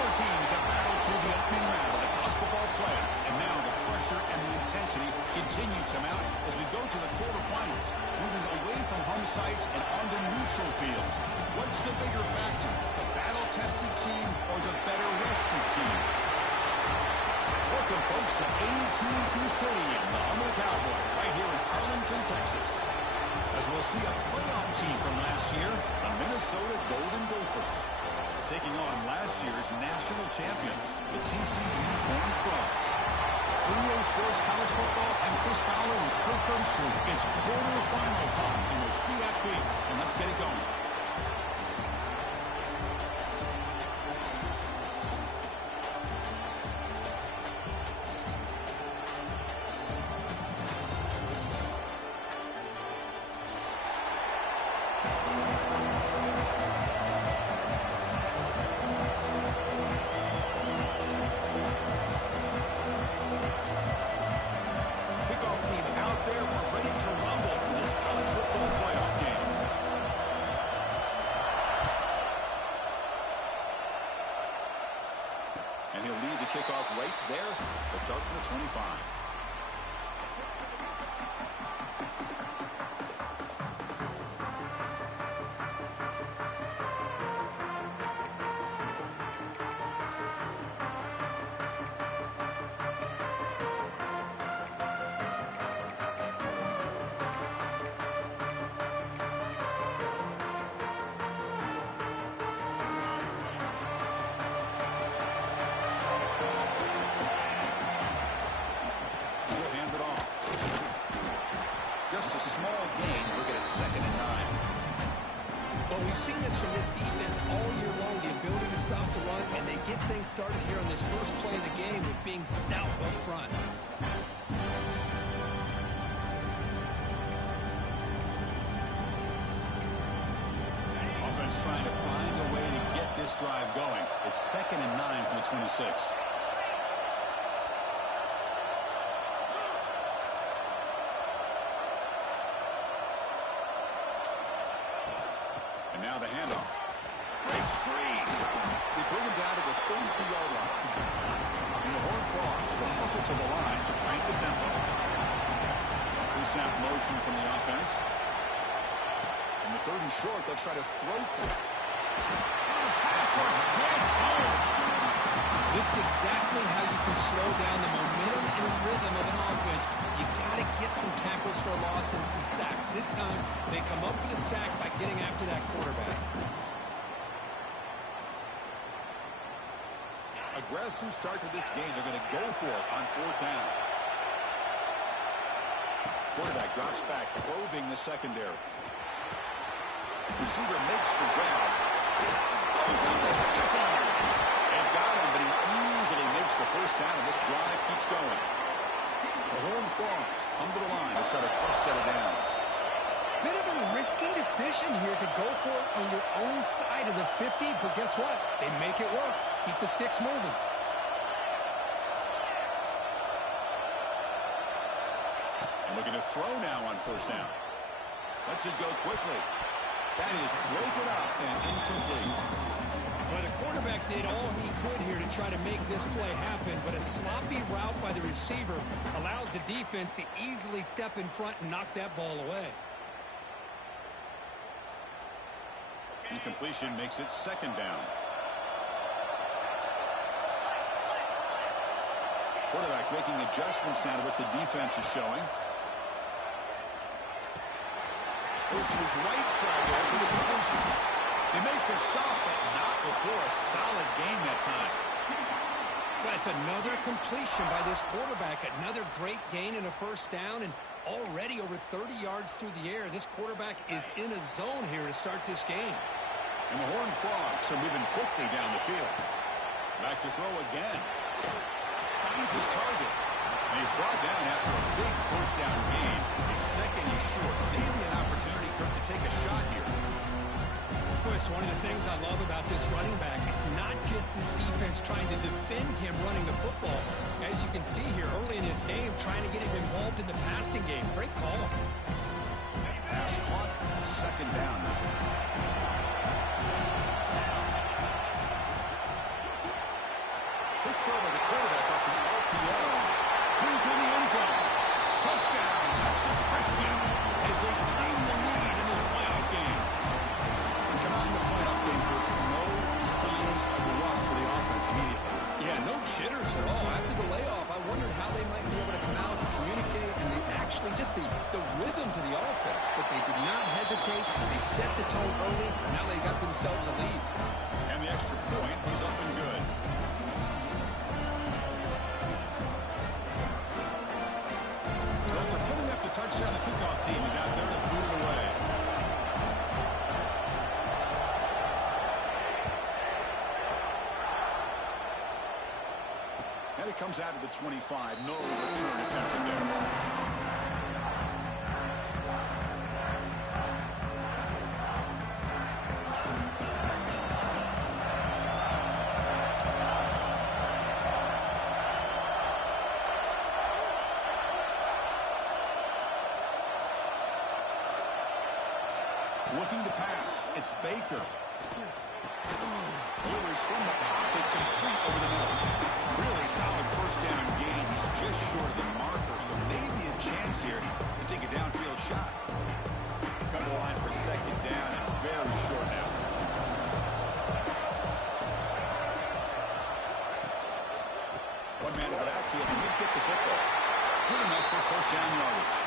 Four teams have battled through the opening round of the college football playoff, and now the pressure and the intensity continue to mount as we go to the quarterfinals, moving away from home sites and onto neutral fields. What's the bigger factor, the battle-tested team or the better-rested team? Welcome, folks, to AT&T Stadium, the home of the Cowboys, right here in Arlington, Texas. As we'll see a playoff team from last year, the Minnesota Golden Gophers, taking on last year's national champions, the TCU Horned Frogs. 3A Sports College Football and Chris Fowler with Kirk Herbstreit. It's quarterfinal time in the CFB, and let's get it going. And he'll lead the kickoff right there. We'll start from the 25. Just a small gain. Look at it, 2nd and 9. Well, we've seen this from this defense all year long, the ability to stop the run, and they get things started here on this first play of the game with being stout up front. Offense trying to find a way to get this drive going. It's 2nd and 9 from the 26. Now the handoff. Breaks free. They bring him down to the 32-yard line. And the Horned Frogs will hustle to the line to crank the tempo. Pre-snap motion from the offense. In the 3rd and short, they'll try to throw for it. And the pass was gets home. This is exactly how you can slow down the momentum and rhythm of an offense. You got to get some tackles for a loss and some sacks. This time, they come up with a sack by getting after that quarterback. Aggressive start to this game. They're going to go for it on 4th down. Quarterback drops back, probing the secondary. Receiver makes the grab. Goes out to Stephen. They've got him, but he easily makes the 1st down, and this drive keeps going. The Horned Frogs come to the line to set a first set of downs. Bit of a risky decision here to go for it on your own side of the 50, but guess what? They make it work. Keep the sticks moving. And looking to throw now on 1st down. Lets it go quickly. That is broken up and incomplete. Well, the quarterback did all he could here to try to make this play happen, but a sloppy route by the receiver allows the defense to easily step in front and knock that ball away. Incompletion makes it 2nd down. Quarterback making adjustments now to what the defense is showing. Goes to his right side there for the completion. They make the stop, but not before a solid gain that time. That's another completion by this quarterback. Another great gain and a 1st down, and already over 30 yards through the air. This quarterback is in a zone here to start this game. And the Horned Frogs are moving quickly down the field. Back to throw again. Finds his target. And he's brought down after a big 1st down gain. A 2nd and short. Maybe an opportunity, Kirk, to take a shot here. Well, it's one of the things I love about this running back. It's not just this defense trying to defend him running the football. As you can see here early in this game, trying to get him involved in the passing game. Great call. Pass caught. 2nd down. set the tone early. Now they got themselves a lead. And the extra point was up and good. So after pulling up the touchdown, the kickoff team is out there to boot it away. And it comes out of the 25. No return attempted there. Looking to pass. It's Baker. Delivers from the pocket, complete over the middle. Really solid first down gain. He's just short of the marker, so maybe a chance here to take a downfield shot. Come to the line for second down and very short now. One man to the backfield, and he'll get the football. Good enough for first down yardage.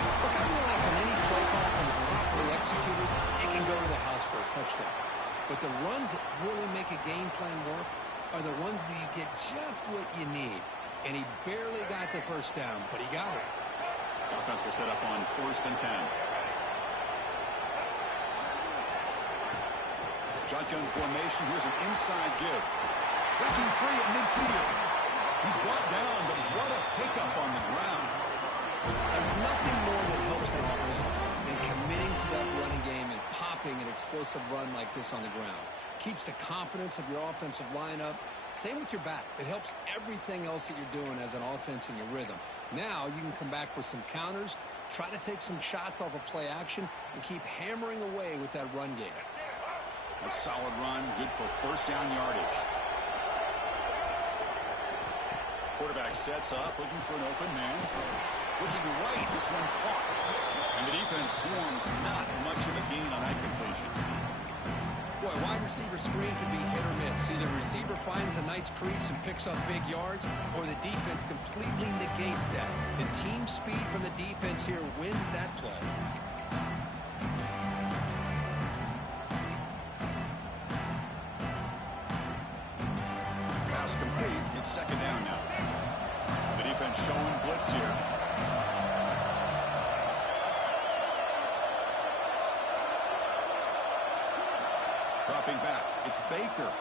Look, I realize on any play call, when it's properly executed, it can go to the house for a touchdown. But the runs that really make a game plan work are the ones where you get just what you need. And he barely got the first down, but he got it. Offense will set up on 1st and 10. Shotgun formation. Here's an inside give. Breaking free at midfield. He's brought down, but what a pickup on the ground. There's nothing more that helps an offense than committing to that running game and popping an explosive run like this on the ground. Keeps the confidence of your offensive lineup. Same with your back. It helps everything else that you're doing as an offense in your rhythm. Now you can come back with some counters, try to take some shots off of play action, and keep hammering away with that run game. A solid run, good for first down yardage. Quarterback sets up, looking for an open man. Looking right, this one caught. And the defense swarms, not much of a gain on that completion. Boy, wide receiver screen can be hit or miss. Either the receiver finds a nice crease and picks up big yards, or the defense completely negates that. The team speed from the defense here wins that play. Pass complete. It's second down now. The defense showing blitz here. Dropping back. It's Baker.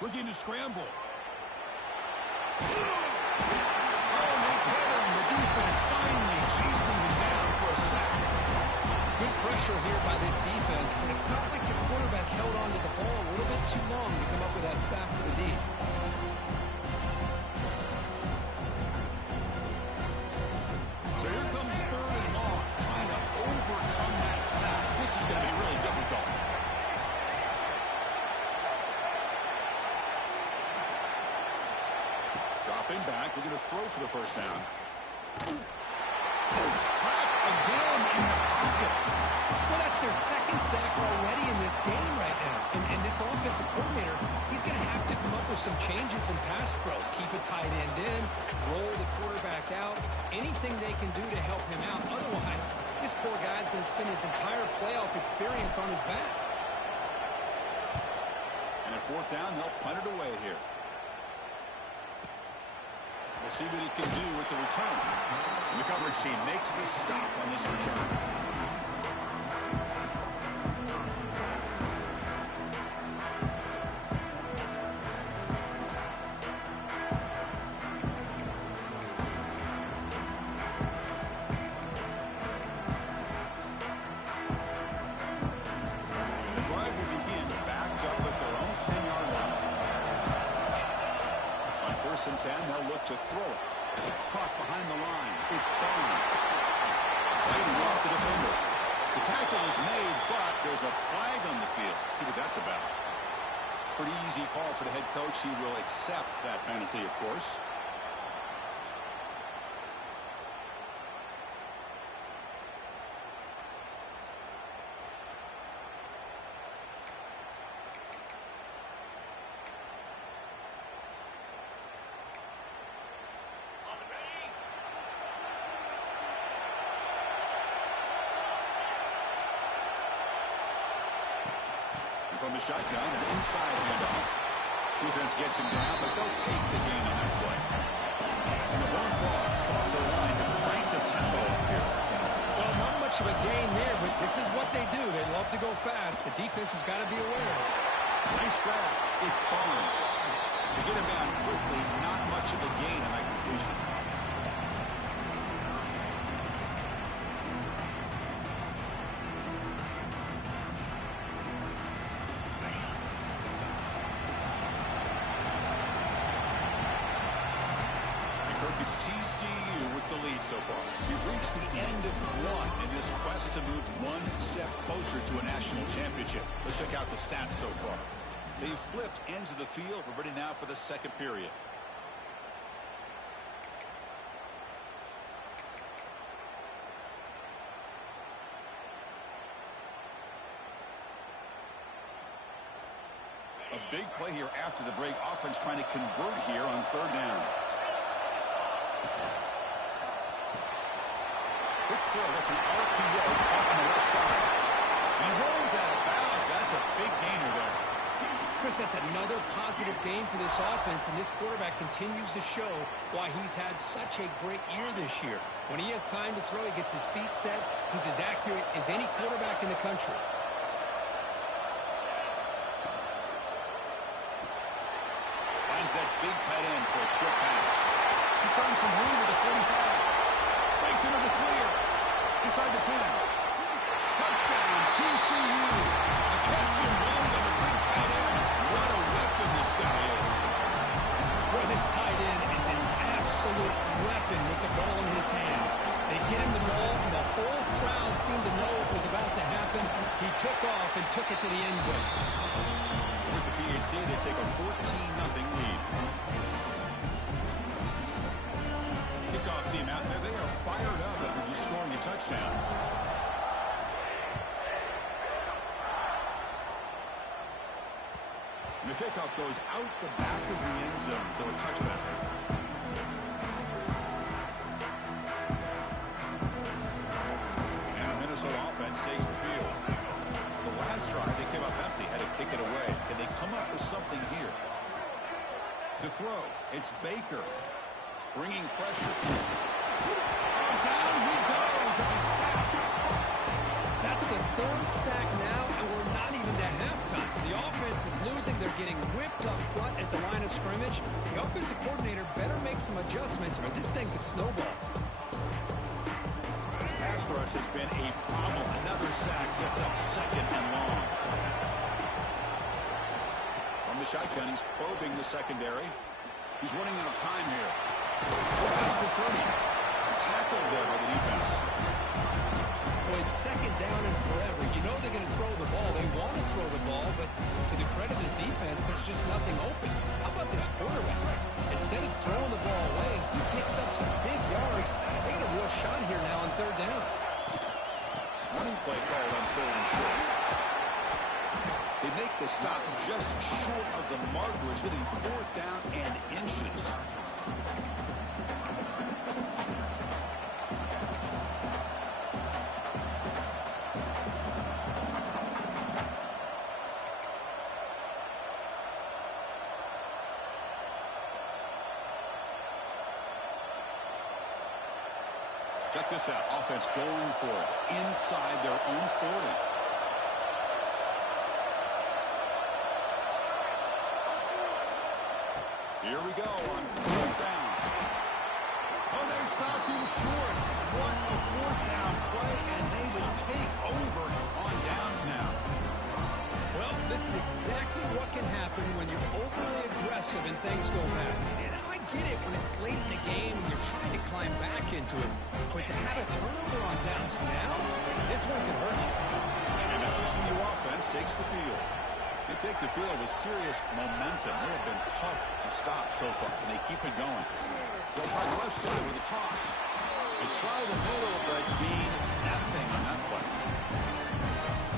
Looking to scramble. Oh, they get him. The defense finally chasing him down for a sack. Good pressure here by this defense, but it felt like the quarterback held on to the ball a little bit too long to come up with that sack for the D. So here comes 3rd and long, trying to overcome that sack. This is going to be really difficult. Dropping back, we're going to throw for the first down. Trapped again in the pocket. Well, that's their second sack already in this game right now. And this offensive coordinator, he's going to have to come up with some changes in pass pro. Keep a tight end in, roll the quarterback out, anything they can do to help him out. Otherwise, this poor guy's going to spend his entire playoff experience on his back. And at 4th down, they'll punt it away here. We'll see what he can do with the return. And the coverage team makes the stop on this return. The drive will begin backed up at their own 10-yard line. On 1st and 10, they'll look to throw it. Caught behind the line. It's Barnes. Fighting off the defender. The tackle is made, but there's a flag on the field. See what that's about. Pretty easy call for the head coach. He will accept that penalty, of course. from the shotgun, an inside handoff. Defense gets him down, but they'll take the gain on that play. And the Horned Frogs come up the line to crank the tempo up here. Well, not much of a gain there, but this is what they do. They love to go fast. The defense has got to be aware. Nice grab. It's Barnes. To get him down quickly, not much of a gain on that completion. It's TCU with the lead so far. We've reached the end of one in this quest to move one step closer to a national championship. Let's check out the stats so far. They've flipped ends of the field. We're ready now for the second period. A big play here after the break. Offense trying to convert here on third down. Quick throw. That's an RPO caught on the left side. And he rolls out of bounds. That's a big gainer there. Chris, that's another positive game for this offense, and this quarterback continues to show why he's had such a great year this year. When he has time to throw, he gets his feet set. He's as accurate as any quarterback in the country. Finds that big tight end for a short pass. He's found some room at the 45. Breaks into the clear. Inside the 10. Touchdown, TCU. The catch and run by the big tight end. What a weapon this guy is. Boy, this tight end is an absolute weapon with the ball in his hands. They get him the ball, and the whole crowd seemed to know what was about to happen. He took off and took it to the end zone. With the PAT, they take a 14-0 lead. Kickoff team out there. They are fired up after just scoring a touchdown. And the kickoff goes out the back of the end zone, so a touchback. And the Minnesota offense takes the field. The last drive, they came up empty, had to kick it away. Can they come up with something here? To throw, it's Baker. Bringing pressure. Down he goes. It's a sack. That's the third sack now, and we're not even to halftime. The offense is losing. They're getting whipped up front at the line of scrimmage. The offensive coordinator better make some adjustments, or this thing could snowball. This pass rush has been a problem. Another sack sets up second and long. From the shotgun, he's probing the secondary. He's running out of time here. That's the 30. Tackled there by the defense. Boy, it's second down and forever. You know they're going to throw the ball. They want to throw the ball, but to the credit of the defense, there's just nothing open. How about this quarterback? Instead of throwing the ball away, he picks up some big yards. They got a real shot here now on third down. Running play called on third and short. They make the stop just short of the mark, where it's getting fourth down and inches. Check this out. Offense going for it inside their own 40. Here we go on fourth down. Oh, they've stopped him short. What a fourth down play, and they will take over on downs now. Well, this is exactly what can happen when you're overly aggressive and things go bad. And I get it when it's late in the game and you're trying to climb back into it. But to have a turnover on downs now, this one can hurt you. And the TCU offense takes the field. They take the field with serious momentum. They have been tough to stop so far. Can they keep it going? They'll try the left side with a toss. They try the middle, but gain nothing on that play.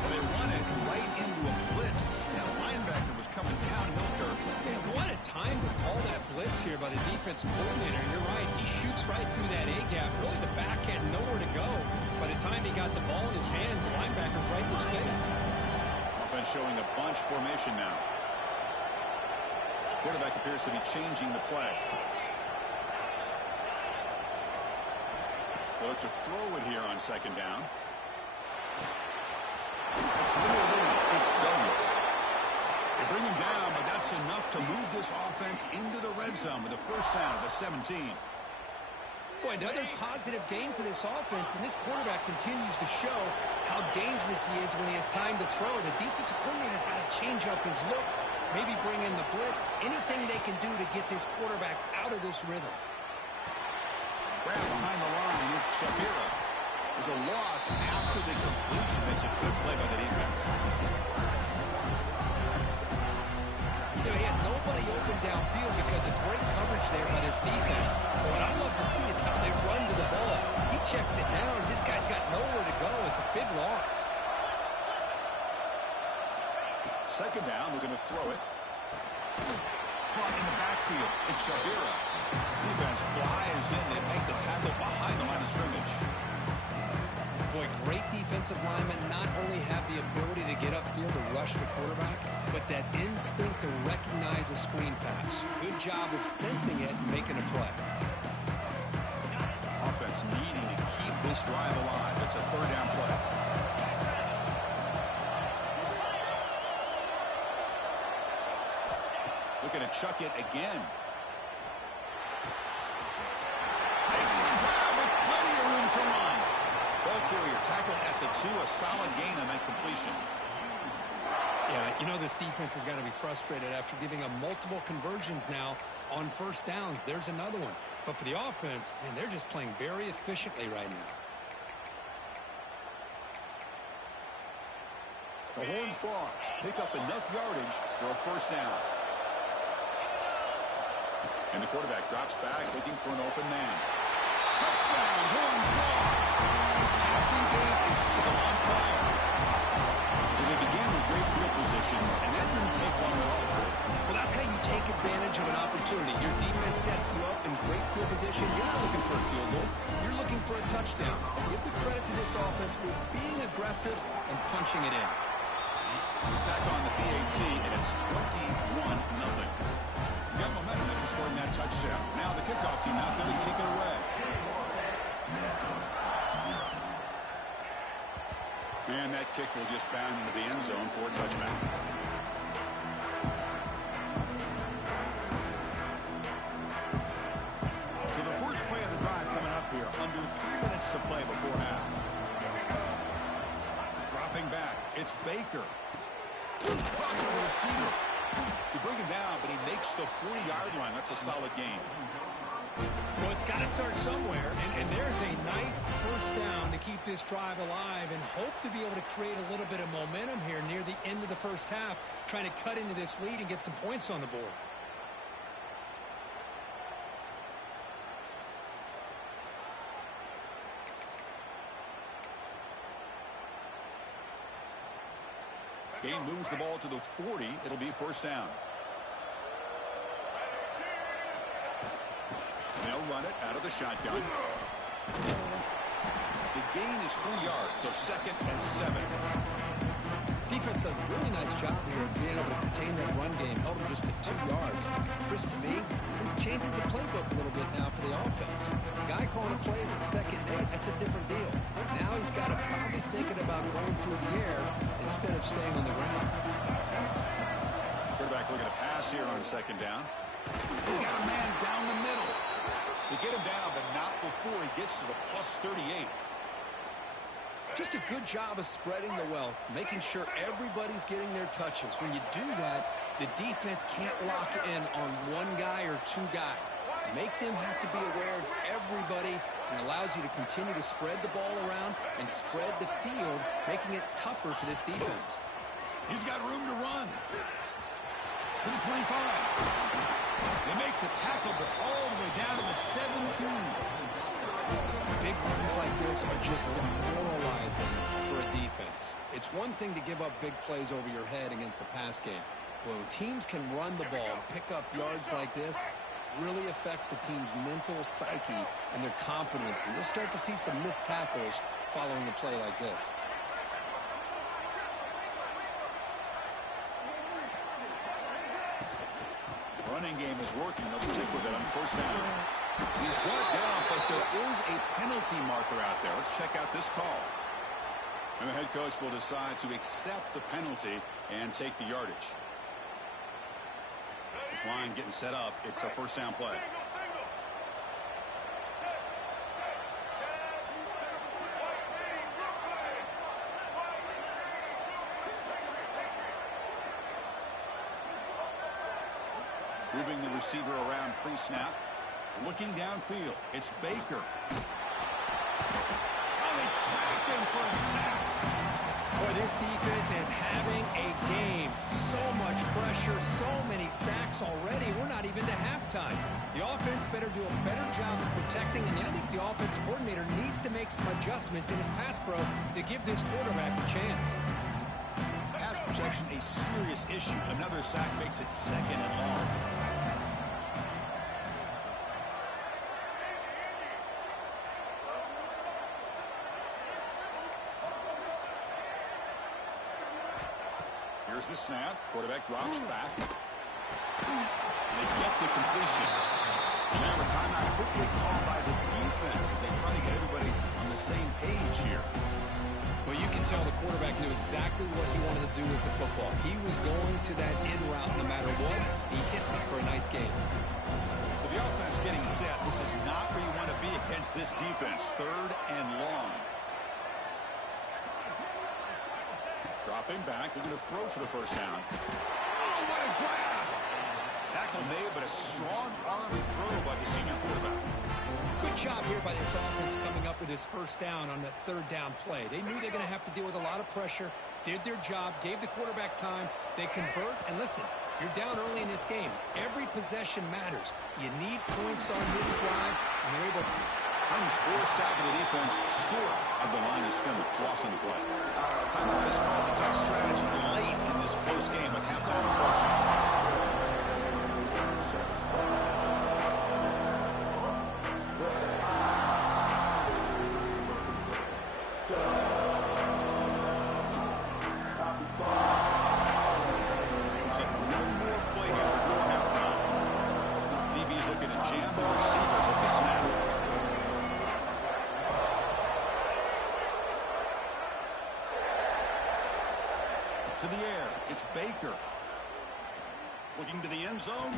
Well, they run it right into a blitz. That linebacker was coming downhill, Kirk. Man, what a time to call that blitz here by the defensive coordinator. You're right. He shoots right through that A-gap. Really, the back had nowhere to go. By the time he got the ball in his hands, the linebacker's right in his face. Offense defense showing a bunch formation now. Quarterback appears to be changing the play. They'll look to throw it here on second down. It's really, it's Douglas. They bring him down, but that's enough to move this offense into the red zone with a first down at the 17. Boy, another positive game for this offense, and this quarterback continues to show how dangerous he is when he has time to throw. The defensive coordinator's got to change up his looks, maybe bring in the blitz, anything they can do to get this quarterback out of this rhythm. Grab behind the line, it's Shapiro. There's a loss after the completion. It's a good play by the defense. You know, he had nobody open downfield because of great coverage there by this defense. But what I love to see is how they run to the ball. He checks it down, and this guy's got nowhere to go. It's a big loss. Second down, we're going to throw it. Caught in the backfield. It's Shapiro. Defense flies in. They make the tackle behind the line of scrimmage. Boy, great defensive linemen not only have the ability to get upfield to rush the quarterback, but that instinct to recognize a screen pass. Good job of sensing it and making a play. Offense needing to keep this drive alive. It's a third down play. Looking to chuck it again. Takes the grab with plenty of room to run. Ball carrier tackled at the 2, a solid gain on that completion. Yeah, you know this defense has got to be frustrated after giving up multiple conversions now on first downs. There's another one. But for the offense, man, they're just playing very efficiently right now. The Horned Frogs pick up enough yardage for a first down. And the quarterback drops back looking for an open man. Touchdown, Horned Frogs. His passing game is still on fire. Well, they began with great field position, and that didn't take long at all. Well, that's how you take advantage of an opportunity. Your defense sets you up in great field position. You're not looking for a field goal. You're looking for a touchdown. Give the credit to this offense for being aggressive and punching it in. Attack on the PAT, and it's 21-0. Got momentum after scoring that touchdown. Now the kickoff team out there to kick it away. And that kick will just bound into the end zone for a touchback. So the first play of the drive coming up here. Under 3 minutes to play before half. Dropping back. It's Baker. Talking to the receiver. You bring him down, but he makes the 40-yard line. That's a solid gain. Well, it's got to start somewhere, and there's a nice first down to keep this drive alive and hope to be able to create a little bit of momentum here near the end of the first half, trying to cut into this lead and get some points on the board. Game moves the ball to the 40. It'll be first down. They'll run it out of the shotgun. The gain is 3 yards, so 2nd and 7. Defense does a really nice job here of being able to contain that run game, held him just to 2 yards. Chris, to me, this changes the playbook a little bit now for the offense. The guy calling the plays at 2nd and 8, that's a different deal. Now he's got to probably thinking about going through the air instead of staying on the ground. Quarterback looking to pass here on 2nd down. He's got a man down the middle. They get him down, but not before he gets to the plus 38. Just a good job of spreading the wealth, making sure everybody's getting their touches. When you do that, the defense can't lock in on one guy or 2 guys. Make them have to be aware of everybody, and allows you to continue to spread the ball around and spread the field, making it tougher for this defense. He's got room to run. To the 25. They make the tackle, but all the way down to the 17. Big runs like this are just demoralizing for a defense. It's one thing to give up big plays over your head against the pass game. When teams can run the ball, pick up yards like this, really affects the team's mental psyche and their confidence. And you'll start to see some missed tackles following a play like this. running game is working. They'll stick with it on first down. He's brought down, but there is a penalty marker out there. Let's check out this call. And the head coach will decide to accept the penalty and take the yardage. This line getting set up. It's a first down play. Moving the receiver around pre-snap. Looking downfield. It's Baker. Oh, they tracked him for a sack. Boy, this defense is having a game. So much pressure, so many sacks already. We're not even to halftime. The offense better do a better job of protecting, and I think the offense coordinator needs to make some adjustments in his pass pro to give this quarterback a chance. Pass protection, a serious issue. Another sack makes it 2nd and long. Here's the snap. Quarterback drops back. They get to completion. And now a timeout quickly called by the defense as they try to get everybody on the same page here. Well, you can tell the quarterback knew exactly what he wanted to do with the football. He was going to that in route no matter what. He hits it for a nice game. So the offense getting set. This is not where you want to be against this defense. 3rd and long. Dropping back. They're going to throw for the first down. Oh, what a grab! Tackle made, but a strong arm throw by the senior quarterback. Good job here by this offense coming up with his first down on that 3rd down play. They knew they're going to have to deal with a lot of pressure, did their job, gave the quarterback time. They convert, and listen, you're down early in this game. Every possession matters. You need points on this drive, and they're able to. Hunting's forced out of the defense short of the line of scrimmage. Loss on the play. Timeout is called. Tough strategy late in this close game with halftime approaching. To the air, it's Baker. Looking to the end zone.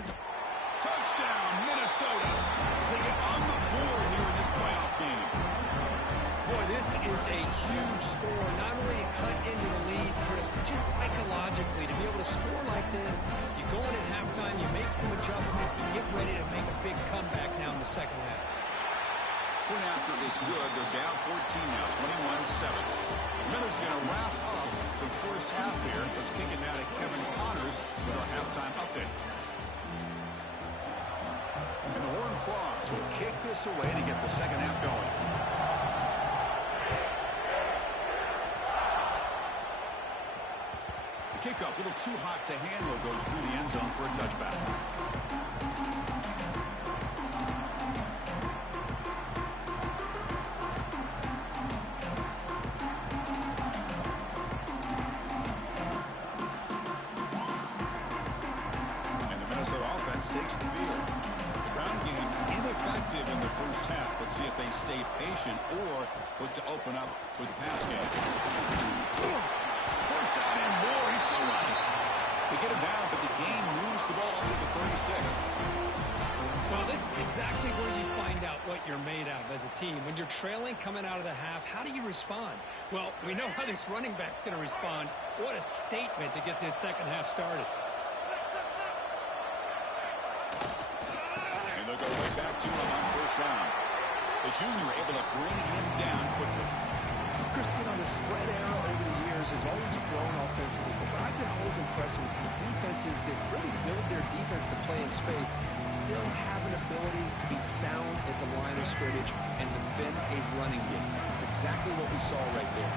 Touchdown, Minnesota, as they get on the board here in this playoff game. Boy, this is a huge score. Not only to cut into the lead, Chris, but just psychologically to be able to score like this. You go in at halftime, you make some adjustments, you get ready to make a big comeback now in the second half. Point after is good. They're down 14 now, 21-7. Miller's going to wrap up the first half here. Let's kick it now to Kevin Connors with our halftime update. And the Horned Frogs will kick this away to get the second half going. The kickoff, a little too hot to handle, goes through the end zone for a touchback. Takes the field. The ground game ineffective in the first half. Let's see if they stay patient or look to open up with the pass game. First down and more. He's still running. They get him down, but the game moves the ball up to the 36. Well, this is exactly where you find out what you're made of as a team. When you're trailing coming out of the half, how do you respond? Well, we know how this running back's going to respond. What a statement to get this second half started. They'll go right back to him on first down. The junior able to bring him down quickly. Chris, you know, the spread era over the years has always grown offensively, but I've been always impressed with defenses that really build their defense to play in space, still have an ability to be sound at the line of scrimmage and defend a running game. It's exactly what we saw right there.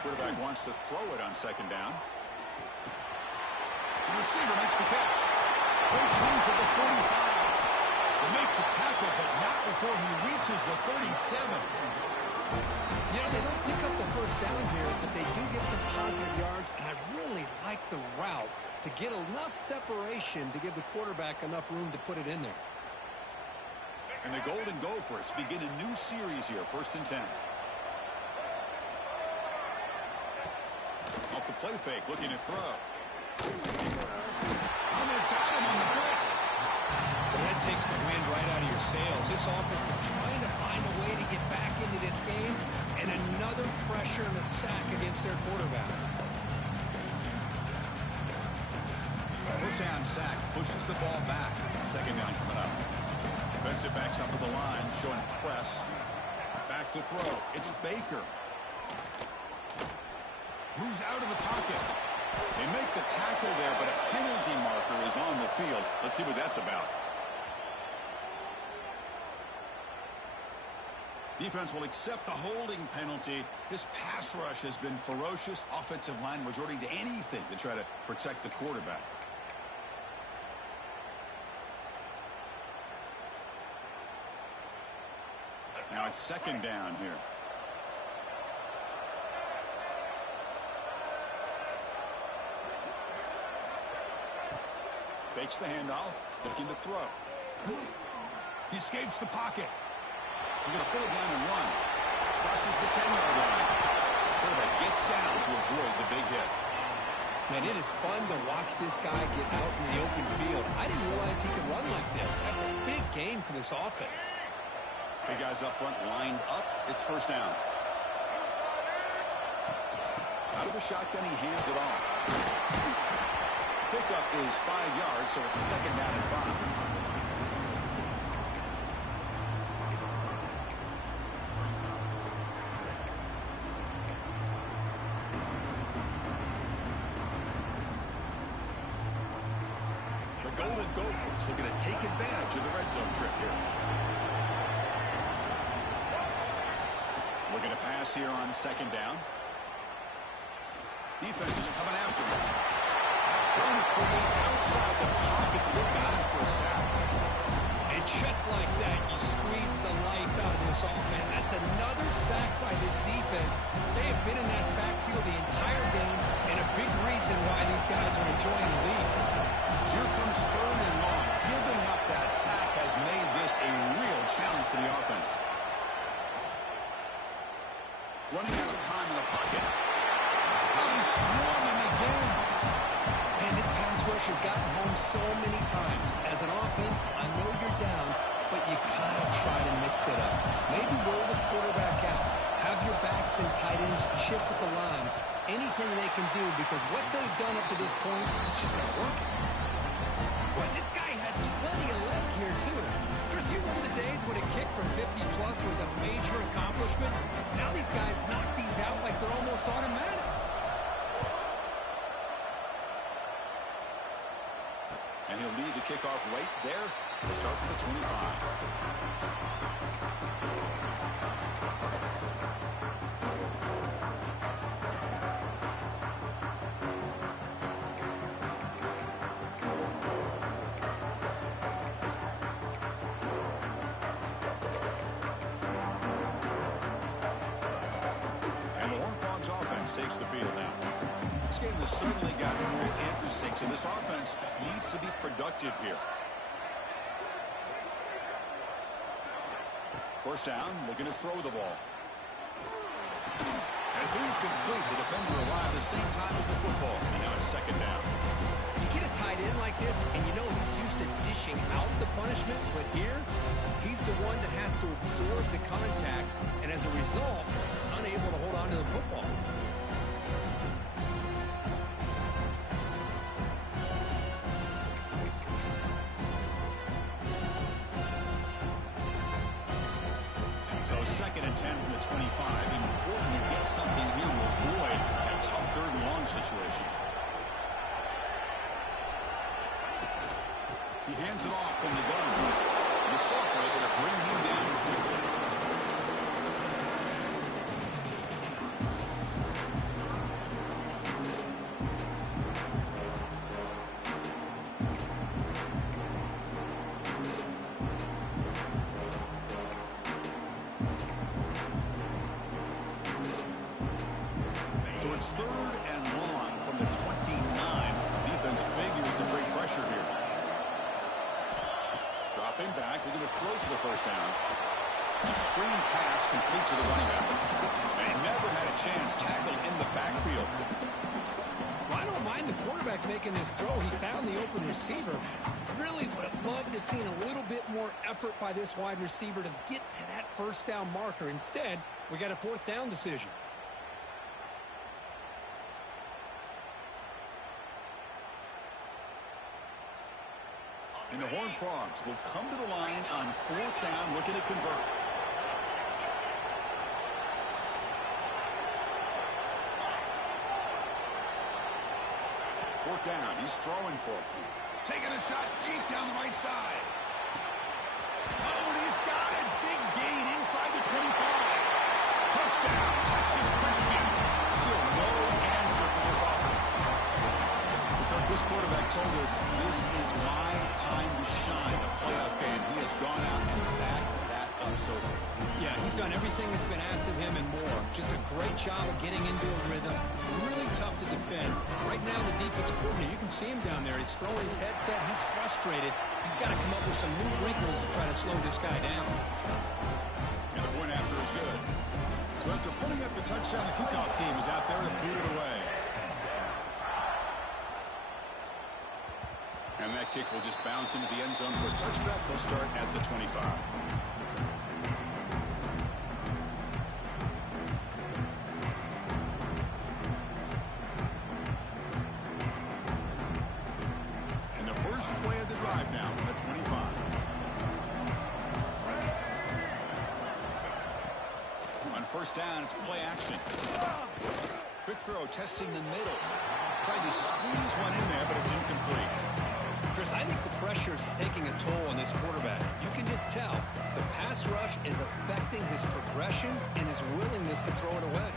Quarterback wants to throw it on second down. The receiver makes the catch. Breaks loose at the 45. They make the tackle, but not before he reaches the 37. You know, they don't pick up the first down here, but they do get some positive yards, and I really like the route to get enough separation to give the quarterback enough room to put it in there. And the Golden Gophers begin a new series here, 1st and 10. Off the play fake, looking to throw. And they've got him on the blitz. That takes the wind right out of your sails. This offense is trying to find a way to get back into this game, and another pressure and a sack against their quarterback. First down sack pushes the ball back. 2nd down coming up. Defensive backs up at the line, showing press. Back to throw. It's Baker. Moves out of the pocket. They make the tackle there, but a penalty marker is on the field. Let's see what that's about. Defense will accept the holding penalty. This pass rush has been ferocious. Offensive line resorting to anything to try to protect the quarterback. Now it's 2nd down here. Fakes the handoff, looking to throw. He escapes the pocket. He's going to pull it down and run. Crosses the 10-yard line. Quarterback gets down to avoid the big hit. Man, it is fun to watch this guy get out in the open field. I didn't realize he could run like this. That's a big game for this offense. Big guys up front lined up. It's 1st down. Out of the shotgun, he hands it off. Pickup is 5 yards, so it's 2nd down and 5. The Golden Gophers looking to take advantage of the red zone trip here. Looking to pass here on 2nd down. Defense is coming after him. Trying to create outside the pocket, but they've got him for a sack. And just like that, you squeeze the life out of this offense. That's another sack by this defense. They have been in that backfield the entire game, and a big reason why these guys are enjoying the lead. So here comes 3rd and long. Giving up that sack has made this a real challenge for the offense. Running out of time in the pocket. Oh, he swung him again. Man, this pass rush has gotten home so many times. As an offense, I know you're down, but you gotta try to mix it up. Maybe roll the quarterback out. Have your backs and tight ends chip at the line. Anything they can do, because what they've done up to this point is just not working. Boy, this guy had plenty of leg here, too. Chris, you remember the days when a kick from 50-plus was a major accomplishment? Now these guys knock these out like they're almost automatic. And he'll lead the kickoff right there. We'll start with the 25. And the Horned Frogs offense takes the field now. This game has certainly gotten more interesting, so this offense needs to be productive here. 1st down, looking to throw the ball. And it's incomplete. The defender arrived at the same time as the football. And now it's 2nd down. You get a tight end like this, and you know he's used to dishing out the punishment, but here, he's the one that has to absorb the contact, and as a result, he's unable to hold on to the football. So 2nd and 10 from the 25. Important to get something here to avoid that tough 3rd and long situation. He hands it off from the gun. The sophomore able to bring him down quickly. It's 3rd and long from the 29. Defense figures some great pressure here. Dropping back, they're going to throw for the first down. The screen pass complete to the running back. And he never had a chance tackled in the backfield. Well, I don't mind the quarterback making this throw. He found the open receiver. Really would have loved to seen a little bit more effort by this wide receiver to get to that first down marker. Instead, we got a 4th down decision. And the Horned Frogs will come to the line on 4th down, looking to convert. Fourth down, he's throwing for it. Taking a shot deep down the right side. Oh, and he's got it. Big gain inside the 25. Touchdown, Texas Christian. Still no answer for this offense. Because this quarterback told us this is my time to shine. A playoff game. He has gone out and backed that up so far. Yeah, he's done everything that's been asked of him and more. Just a great job of getting into a rhythm. Really tough to defend. Right now, the defensive coordinator, you can see him down there. He's throwing his headset. He's frustrated. He's got to come up with some new wrinkles to try to slow this guy down. And the point after is good. So after putting up a touchdown, the kickoff team is out there to boot it away. And that kick will just bounce into the end zone for a touchback. They'll start at the 25. And the first play of the drive now from the 25. On first down, it's play action. Quick throw, testing the middle. Tried to squeeze one in there, but it's incomplete. Chris, I think the pressure is taking a toll on this quarterback. You can just tell the pass rush is affecting his progressions and his willingness to throw it away.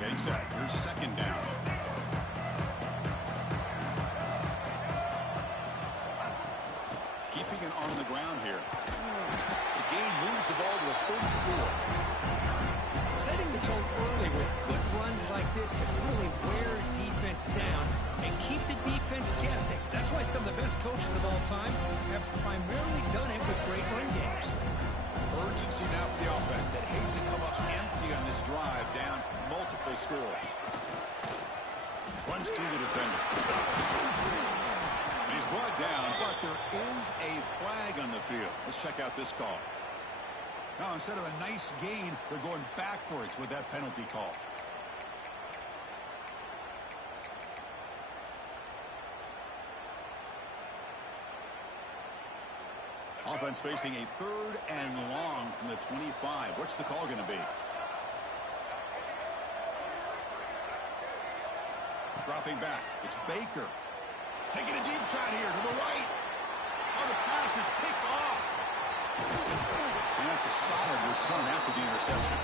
Getting set. Here's 2nd down. Keeping it on the ground here. The gain moves the ball to the 34. Setting the tone early with good runs like this can really wear defense down and keep the defense guessing. That's why some of the best coaches of all time have primarily done it with great run games. Urgency now for the offense that hates to come up empty on this drive, down multiple scores. Runs through the defender. And he's brought down, but there is a flag on the field. Let's check out this call. Now, instead of a nice gain, they're going backwards with that penalty call. Offense facing a 3rd and long from the 25. What's the call going to be? Dropping back. It's Baker. Taking a deep shot here to the right. Oh, the pass is picked off. And that's a solid return after the interception.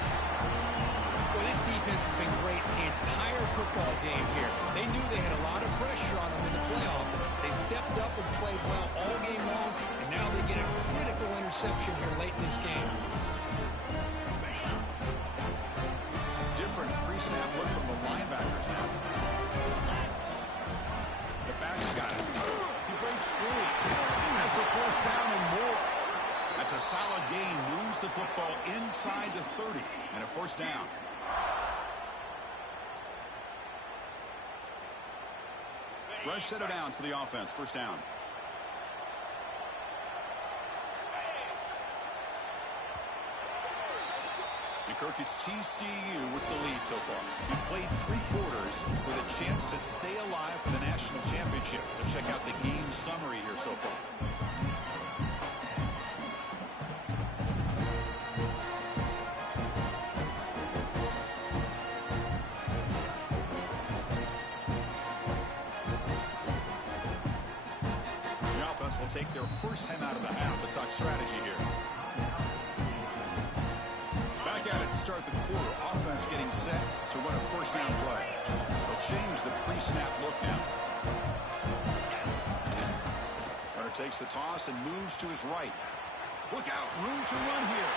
Well, this defense has been great the entire football game here. They knew they had a lot of pressure on them in the playoff. They stepped up and played well all game long, and now they get a critical interception here late in this game. Different pre-snap look from the linebackers now. The back's got it. He breaks free. Has the 1st down and more. That's a solid gain. Moves the football inside the 30 and a 1st down. Fresh set of downs for the offense. 1st down. And Kirk, it's TCU with the lead so far. He played 3 quarters with a chance to stay alive for the national championship. Let's check out the game summary here so far. Will take their first time out of the half. The talk strategy here. Back at it to start the quarter. Offense getting set to run a 1st down play. They'll change the pre-snap look now. Runner takes the toss and moves to his right. Look out, room to run here.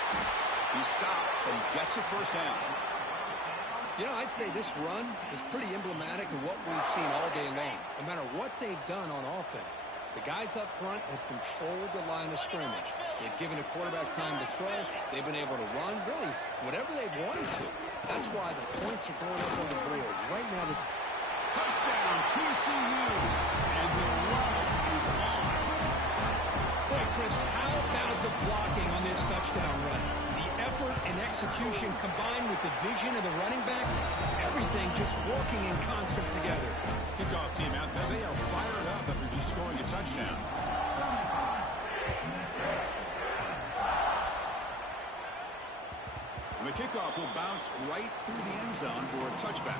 He stopped and gets a first down. You know, I'd say this run is pretty emblematic of what we've seen all day long. No matter what they've done on offense, the guys up front have controlled the line of scrimmage. They've given the quarterback time to throw. They've been able to run, really, whatever they've wanted to. That's why the points are going up on the board. Right now, this touchdown, TCU, and the run is on. Boy, Chris, how about the blocking on this touchdown run? The effort and execution combined with the vision of the running back, everything just working in concert together. Kickoff team out there. They are fired up after just scoring a touchdown. The kickoff will bounce right through the end zone for a touchback.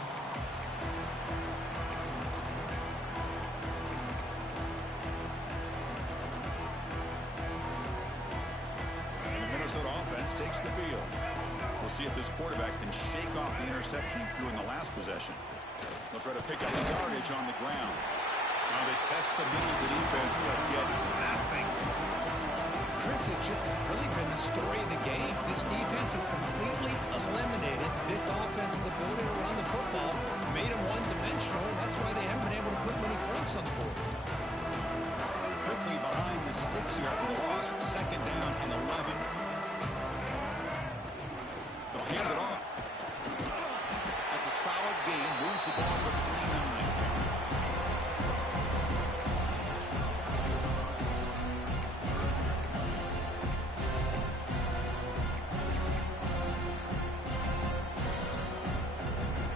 And the Minnesota offense takes the field. We'll see if this quarterback can shake off the interception he threw in the last possession. They'll try to pick up the yardage on the ground. Now they test the middle of the defense, but get nothing. Chris has just really been the story of the game. This defense has completely eliminated this offense's ability to run the football, made them one-dimensional, and that's why they haven't been able to put many points on the board. Quickly behind the sticks here after the loss. Second down and 11. They'll hand it off. That's a solid gain. Moves the ball to the 29.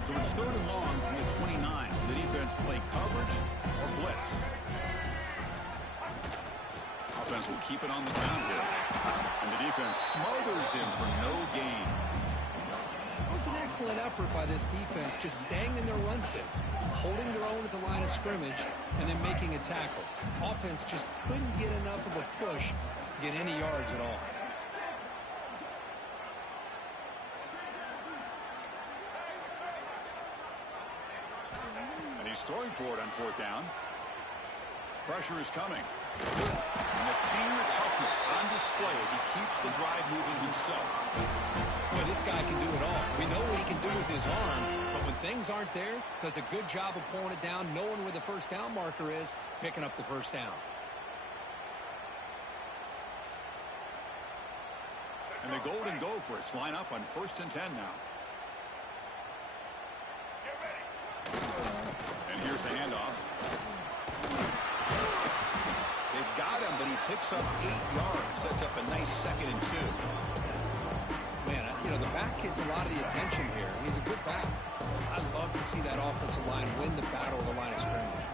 So it's third and long from the 29. The defense play coverage or blitz. Offense will keep it on the ground here. And the defense smothers him for no gain. It was an excellent effort by this defense, just staying in their run fits, holding their own at the line of scrimmage, and then making a tackle. Offense just couldn't get enough of a push to get any yards at all. He's throwing for it on fourth down. Pressure is coming. And that senior toughness on display as he keeps the drive moving himself. Boy, this guy can do it all. We know what he can do with his arm, but when things aren't there, does a good job of pulling it down, knowing where the first down marker is, picking up the first down. And the Golden Gophers line up on 1st and 10 now. And here's the handoff. They've got him, but he picks up 8 yards. Sets up a nice 2nd and 2. Man, you know, the back gets a lot of the attention here. He's a good back. I love to see that offensive line win the battle of the line of scrimmage.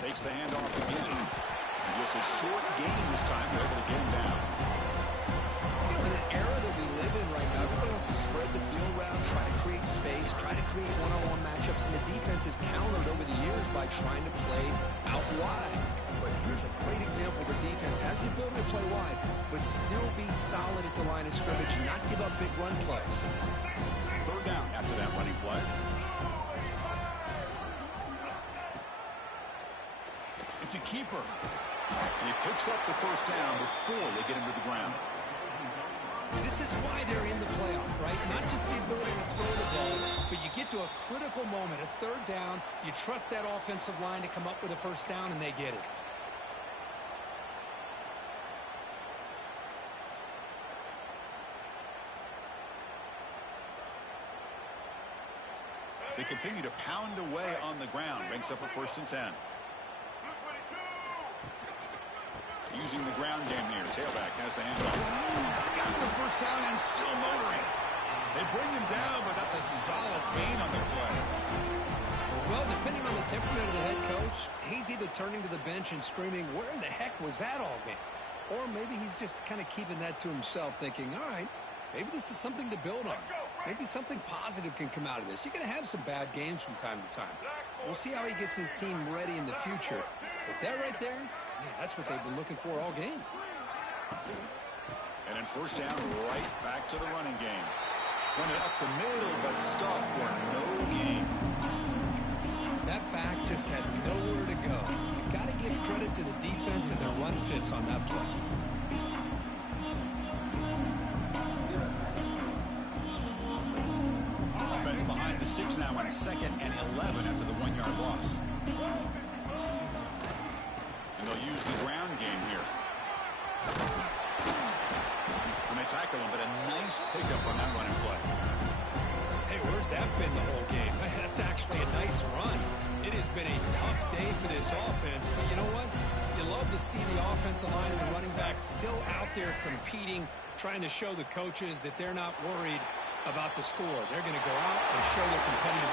Takes the handoff again. And just a short gain this time. They're able to get him down. You know, in an era that we live in right now, everybody wants to spread the field around, try to create space, try to create one-on-one matchups, and the defense is countered over the years by trying to play out wide. But here's a great example. The defense has the ability to play wide, but still be solid at the line of scrimmage and not give up big run plays. Third down after that running play. It's a keeper. And he picks up the first down before they get him to the ground. This is why they're in the playoff, right? Not just the ability to throw the ball, but you get to a critical moment, a third down, you trust that offensive line to come up with a first down, and they get it. They continue to pound away on the ground. Brings up a 1st and 10. Using the ground game here. Tailback has the handoff. Got the first down and still motoring. They bring him down, but that's a solid gain on the play. Well, depending on the temperament of the head coach, he's either turning to the bench and screaming, where in the heck was that all game? Or maybe he's just kind of keeping that to himself, thinking, all right, maybe this is something to build on. Maybe something positive can come out of this. You're going to have some bad games from time to time. We'll see how he gets his team ready in the future. But that right there, man, that's what they've been looking for all game. And then first down, right back to the running game. Run it up the middle, but stuff for no gain. That back just had nowhere to go. Got to give credit to the defense and their run fits on that play. behind the 6 now on 2nd and 11 after the 1-yard loss. And they'll use the ground game here. And they tackle him, but a nice pickup on that running play. Hey, where's that been the whole game? That's actually a nice run. It has been a tough day for this offense, but you know what? You love to see the offensive line and the running back still out there competing, trying to show the coaches that they're not worried about the score. They're going to go out and show their competitive